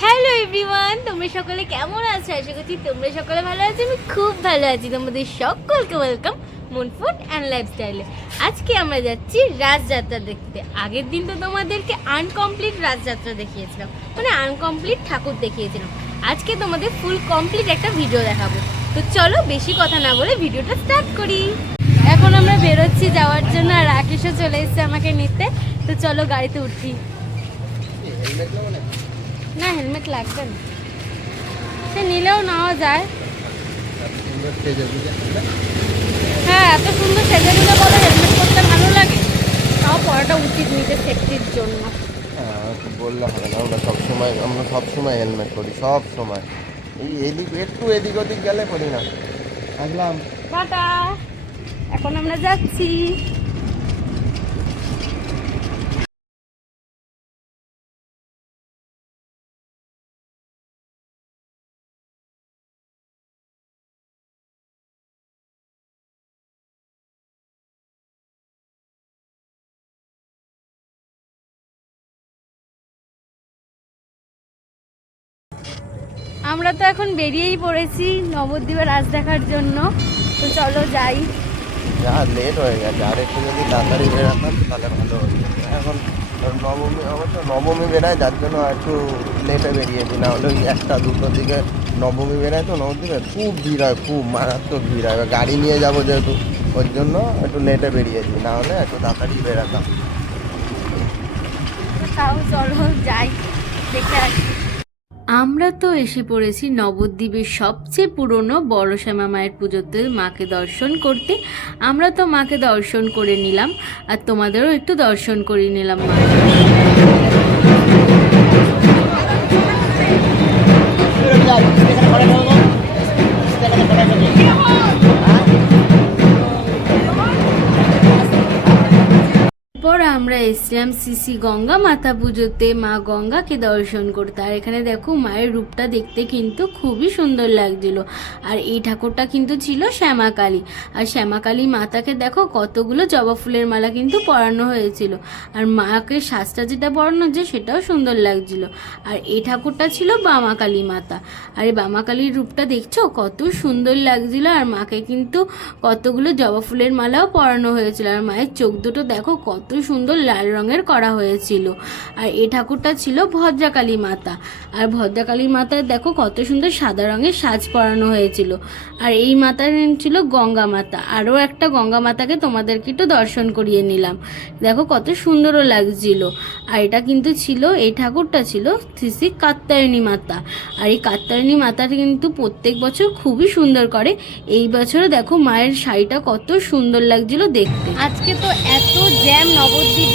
Hello everyone তোমরা সকলে কেমন আছো? আশা করছি তোমরা সকলে ভালো আছো, আমি খুব ভালো আছি। তোমাদের সকলকে ওয়েলকাম মুন ফুড অ্যান্ড লাইফস্টাইলে আজকে আমরা যাচ্ছি রাজযাত্রা দেখতে। আগের দিন তো তোমাদেরকে আনকমপ্লিট রাজযাত্রা দেখিয়েছিলাম। মানে আনকমপ্লিট ঠাকুর দেখিয়েছিলাম। আজকে তোমাদের ফুল কমপ্লিট একটা ভিডিও দেখাবো। তো চলো বেশি কথা না বলে ভিডিওটা স্টার্ট করি। এখন আমরা বেরোচ্ছি যাওয়ার জন্য আর রাকেশও চলে এসেছে আমাকে নিতে। তো চলো গাড়িতে উঠি। না হেলমেট লাগবে না। সে নিলেও নেওয়া যায়। হ্যাঁ এত সুন্দর সেজে নিলে বলে হেলমেট পরতে ভালো লাগে। তাও পরাটা উচিত নিজের সেফটির জন্য। বললে হবে না, আমরা সবসময় আমরা সবসময় হেলমেট করি সব সময়। এই এদিক, একটু এদিক ওদিক গেলে করি না। আসলাম। এখন আমরা যাচ্ছি। আমরা তো এখন বেরিয়েই পড়েছি নবদ্বীপের রাজ দেখার জন্য। তো চলো যাই। যা লেট হয়ে গেছে আর একটু যদি তাড়াতাড়ি বেরাতাম তাহলে ভালো এখন নবমী তো নবমী বেরায় যার জন্য একটু লেটে বেরিয়েছি। না হলে ওই একটা দুটোর দিকে নবমী বেরায় তো নবদ্বীপে। খুব ভিড় হয় খুব মারাত্মক ভিড় হয়। গাড়ি নিয়ে যাব যেহেতু ওর জন্য একটু লেটে বেরিয়েছি। না হলে একটু তাড়াতাড়ি বেরাতাম। তাও চলো যাই দেখে আসি। আমরা তো এসে পড়েছি নবদ্বীপের সবচেয়ে পুরনো বড় শ্যামা মায়ের পুজোতে মাকে দর্শন করতে। আমরা তো মাকে দর্শন করে নিলাম, আর তোমাদেরও একটু দর্শন করে নিলাম মা। পর আমরা এসছিলাম সিসি গঙ্গা, মাতা পুজোতে মা গঙ্গাকে দর্শন করতে। আর এখানে দেখো, মায়ের রূপটা দেখতে কিন্তু খুবই সুন্দর লাগছিল। আর এই ঠাকুরটা কিন্তু ছিল শ্যামাকালী। আর শ্যামাকালী মাতাকে দেখো, কতগুলো জবা ফুলের মালা কিন্তু পরানো হয়েছিল। আর মাকে শ্বাসটা যেটা পরানো যে সেটাও সুন্দর লাগছিল। আর এই ঠাকুরটা ছিল বামাকালী মাতা। আর এই বামাকালীর রূপটা দেখছ, কত সুন্দর লাগছিল। আর মাকে কিন্তু কতগুলো জবা ফুলের মালাও পরানো হয়েছিল। আর মায়ের চোখ দুটো দেখো, কত সুন্দর লাল রঙের করা হয়েছিল। আর এই ঠাকুরটা ছিল ভদ্রাকালী মাতা। আর ভদ্রাকালী মাতার দেখো কত সুন্দর সাদা রঙের সাজ পরানো হয়েছিল। আর এই মাতার ছিল গঙ্গা মাতা। আরও একটা গঙ্গা মাতাকে তোমাদেরকে একটু দর্শন করিয়ে নিলাম। দেখো কত সুন্দরও লাগছিল। আর এটা কিন্তু ছিল, এই ঠাকুরটা ছিল শ্রী কাত্তায়নী মাতা। আর এই কাত্তায়নী মাতার কিন্তু প্রত্যেক বছর খুবই সুন্দর করে। এই বছরে দেখো মায়ের শাড়িটা কত সুন্দর লাগছিল দেখতে। আজকে তো এত জ্যাম নবদ্বীপে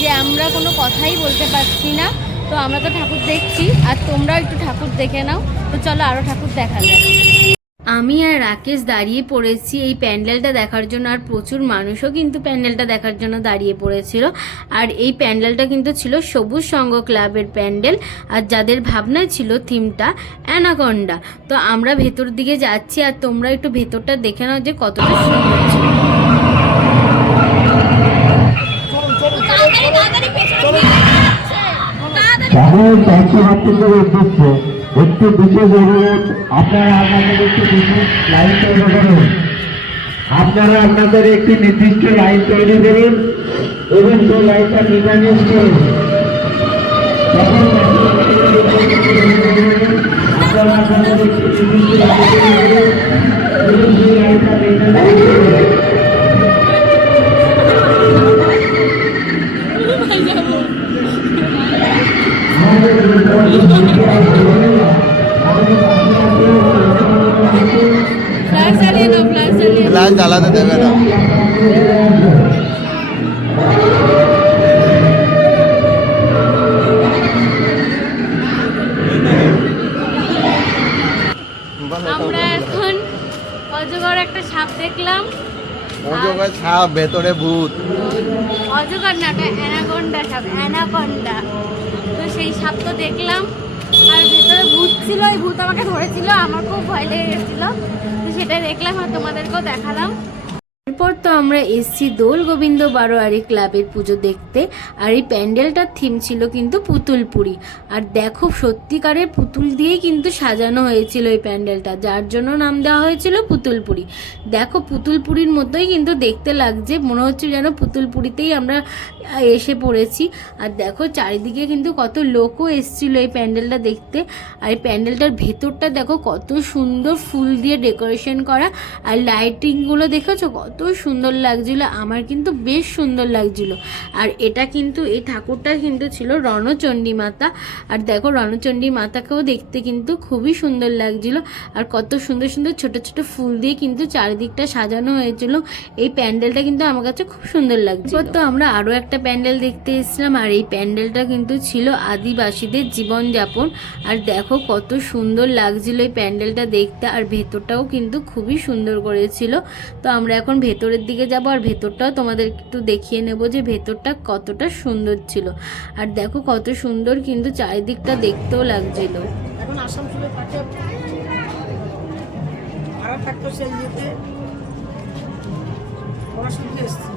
যে আমরা কোনো কথাই বলতে পারছি না। তো আমরা তো ঠাকুর দেখছি, আর তোমরাও একটু ঠাকুর দেখে নাও। তো চলো আরও ঠাকুর দেখা যাক। আমি আর রাকেশ দাঁড়িয়ে পড়েছি এই প্যান্ডেলটা দেখার জন্য, আর প্রচুর মানুষও কিন্তু প্যান্ডেলটা দেখার জন্য দাঁড়িয়ে পড়েছিল। আর এই প্যান্ডেলটা কিন্তু ছিল সবুজ সংঘ ক্লাবের প্যান্ডেল, আর যাদের ভাবনায় ছিল থিমটা অ্যানাকন্ডা। তো আমরা ভেতর দিকে যাচ্ছি, আর তোমরা একটু ভেতরটা দেখে নাও যে কতটা সুন্দর ছিল। সকল দর্শনার্থীদের উদ্দেশ্যে একটু বিশেষ অনুরোধ, আপনারা আপনাদের একটি বিশেষ লাইন তৈরি করুন। আপনারা আপনাদের একটি নির্দিষ্ট লাইন তৈরি করুন এবং সেই লাইনটা নির্মাণিত করুন আপনারা আপনাদের একটি নির্দিষ্ট লাইন তৈরি করুন এবং সেই লাইনটা নির্মাণিত করুন লাইট জ্বালাতে দেবে না আমরা এখন অজগর একটা সাপ দেখলাম। অজগর সাপ ভেতরে ভূত। অজগর না, ওটা অ্যানাকোন্ডা সাপ, অ্যানাকোন্ডা। তো সেই সাপ তো দেখলাম, আর ভেতরে ভূত ছিল ওই ভূত আমাকে ধরেছিল, আমার খুব ভয় লেগে গেছিল। তো সেটা দেখলাম আর তোমাদেরকেও দেখালাম। এরপর তো আমরা এসছি দোল গোবিন্দ বারোয়ারি ক্লাবের পুজো দেখতে। আর এই প্যান্ডেলটার থিম ছিল কিন্তু পুতুল পুতুলপুরি আর দেখো, সত্যিকারের পুতুল দিয়েই কিন্তু সাজানো হয়েছিল এই প্যান্ডেলটা। যার জন্য নাম দেওয়া হয়েছিল পুতুলপুরি দেখো, পুতুল পুতুলপুরির মতোই কিন্তু দেখতে লাগছে। মনে হচ্ছে যেন পুতুল পুতুলপুরিতেই আমরা এসে পড়েছি। আর দেখো, চারিদিকে কিন্তু কত লোকও এসছিল এই প্যান্ডেলটা দেখতে। আর এই প্যান্ডেলটার ভেতরটা দেখো, কত সুন্দর ফুল দিয়ে ডেকোরেশন করা। আর লাইটিংগুলো দেখেছ, কত সুন্দর লাগছিল, আমার কিন্তু বেশ সুন্দর লাগছিল। আর এটা কিন্তু, এই ঠাকুরটা কিন্তু ছিল রণচণ্ডী মাতা আর দেখো রণচণ্ডী মাতাকেও দেখতে কিন্তু খুবই সুন্দর লাগছিল। আর কত সুন্দর সুন্দর ছোট ছোট ফুল দিয়ে কিন্তু চারিদিকটা সাজানো হয়েছিল। এই প্যান্ডেলটা কিন্তু আমার কাছে খুব সুন্দর লাগছিল। তো আমরা আরও একটা প্যান্ডেল দেখতে এসেছিলাম, আর এই প্যান্ডেলটা কিন্তু ছিল আদিবাসীদের জীবনযাপন। আর দেখো, কত সুন্দর লাগছিল এই প্যান্ডেলটা দেখতে, আর ভেতরটাও কিন্তু খুবই সুন্দর করেছিল। তো আমরা এখন ভেতরের দিকে যাব আর ভেতরটাও তোমাদের একটু দেখিয়ে নেব যে ভেতরটা কতটা সুন্দর ছিল। আর দেখো কত সুন্দর কিন্তু চারিদিকটা দেখতেও লাগছিল। এখন আসানসোলে থাকে ভাড়া থাকতো সেই ইয়েতে। পড়াশুনতে এসছি।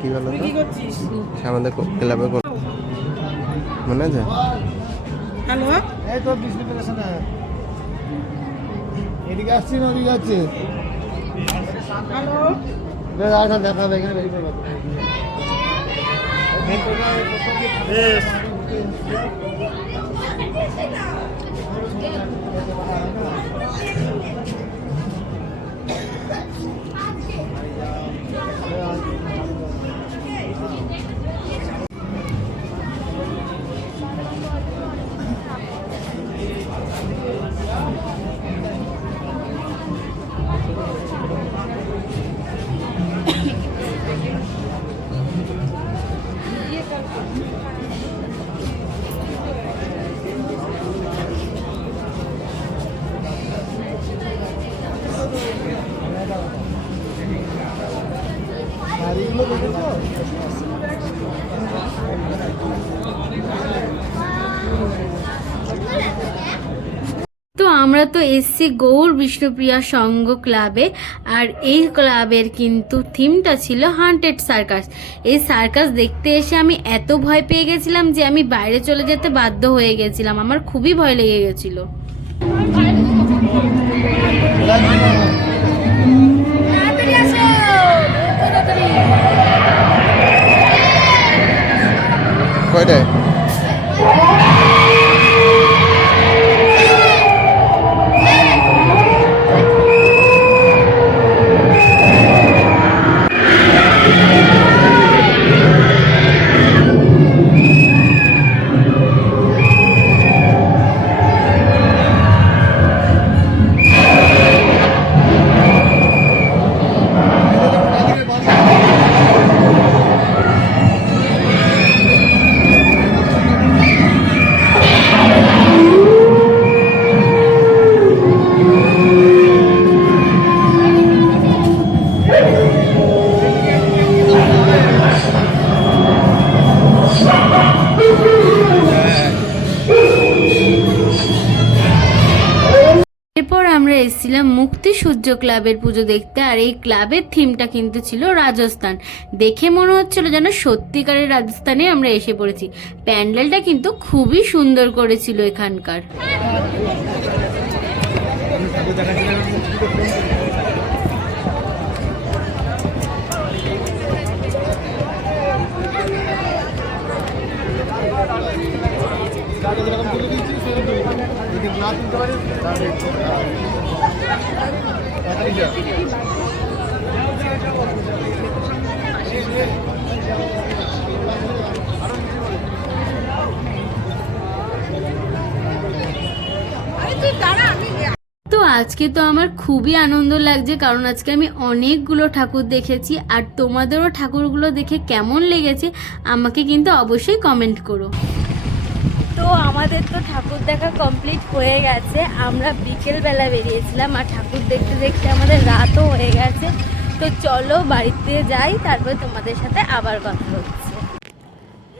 কি বলো তো? কি করছিস? সে আমাদের ক্লাবে মনে আছে? হ্যালো? এই তো বিষ্ণু এদিকে আসছি না ওদিকে যাচ্ছে। হ্যালো আচ্ছা দেখা এখানে বেরিয়ে তো আমরা তো এসছি গৌর বিষ্ণুপ্রিয়া সংঘ ক্লাবে, আর এই ক্লাবের কিন্তু থিমটা ছিল হান্টেড সার্কাস এই সার্কাস দেখতে এসে আমি এত ভয় পেয়ে গেছিলাম যে আমি বাইরে চলে যেতে বাধ্য হয়ে গেছিলাম। আমার খুবই ভয় লেগে গেছিল। Pwede. আমরা মুক্তি সূর্য ক্লাবের পুজো দেখতে, আর এই ক্লাবের থিমটা কিন্তু ছিল রাজস্থান। দেখে মনে হচ্ছিল যেন সত্যিকারের রাজস্থানে আমরা এসে পড়েছি। প্যান্ডেলটা কিন্তু খুবই সুন্দর করেছিল এখানকার। তো আজকে তো আমার খুবই আনন্দ লাগছে, কারণ আজকে আমি অনেকগুলো ঠাকুর দেখেছি, আর তোমাদেরও ঠাকুরগুলো দেখে কেমন লেগেছে, আমাকে কিন্তু অবশ্যই কমেন্ট করো। তো আমাদের তো ঠাকুর দেখা কমপ্লিট হয়ে গেছে, আমরা বিকেলবেলা বেরিয়েছিলাম, আর ঠাকুর দেখতে দেখতে আমাদের রাতও হয়ে গেছে। তো চলো বাড়িতে যাই, তারপর তোমাদের সাথে আবার কথা হচ্ছে।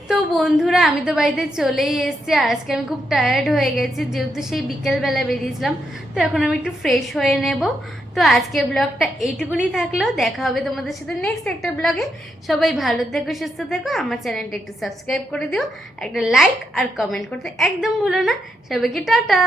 তো বন্ধুরা, আমি তো বাড়িতে চলেই এসেছি। আজকে আমি খুব টায়ার্ড হয়ে গেছি, যেহেতু সেই বিকেলবেলা বেরিয়েছিলাম, তো এখন আমি একটু ফ্রেশ হয়ে নেব। তো আজকে ব্লগটা এইটুকুনি থাকলেও দেখা হবে তোমাদের সাথে নেক্সট একটা ব্লগে। সবাই ভালো থেকো, সুস্থ থেকো। আমার চ্যানেলটা একটু সাবস্ক্রাইব করে দিও। একটা লাইক আর কমেন্ট করতে একদম ভুলো না। সবাইকে টাটা!